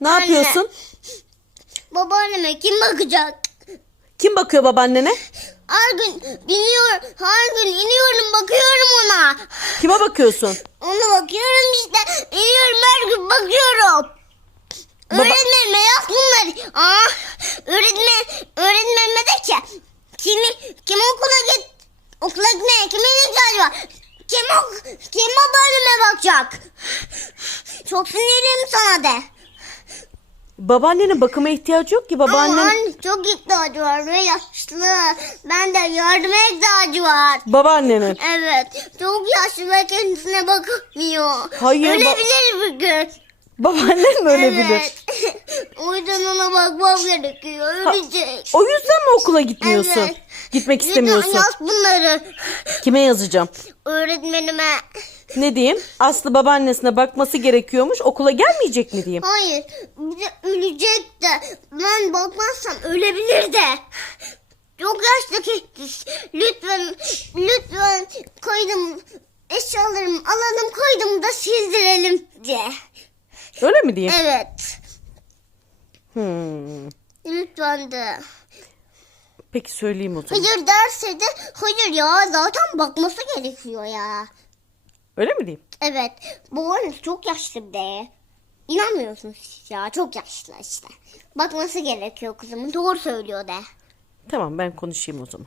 Ne yapıyorsun? Babaanneme kim bakacak? Kim bakıyor babaannene? Her gün iniyor, her gün iniyorum bakıyorum ona. Kime bakıyorsun? Ona bakıyorum işte. İniyorum her gün bakıyorum. Baba- Öğretmenime yaz bunları. Aa, öğretmen, öğretmenime de ki. Kimi, kim okula git, okula gitmeye kimin ihtiyacı var? Kim, kim babaanneme bakacak? Çok sinirliyim sana de. Babaannenin bakıma ihtiyacı yok ki Ama babaannen. anne çok ihtiyacı var ve yaşlı. Ben de yardıma ihtiyacı var. Babaannenin. Evet. Çok yaşlı ve kendisine bakamıyor. Hayır, ba- Ölebilir bir gün. Babaannen mi ölebilir? Evet. o yüzden ona bakmam gerekiyor. Ölecek. O yüzden mi okula gitmiyorsun? Evet. Gitmek Lütfen istemiyorsun. yaz bunları. Kime yazacağım? Öğretmenime. Ne diyeyim? Aslı babaannesine bakması gerekiyormuş. Okula gelmeyecek mi diyeyim? Hayır. Bir de ölecek de. Ben bakmazsam ölebilir de. Çok yaşlı kektis. Lütfen, lütfen koydum. Eşyalarımı alalım koydum da sildirelim diye. Öyle mi diyeyim? Evet. Hmm. Lütfen de. Peki söyleyeyim o zaman. Hayır derse de hayır ya zaten bakması gerekiyor ya. Öyle mi diyeyim? Evet. Babanız çok yaşlı bir de. İnanmıyorsunuz ya çok yaşlı işte. Bakması gerekiyor kızımın doğru söylüyor de. Tamam ben konuşayım o zaman.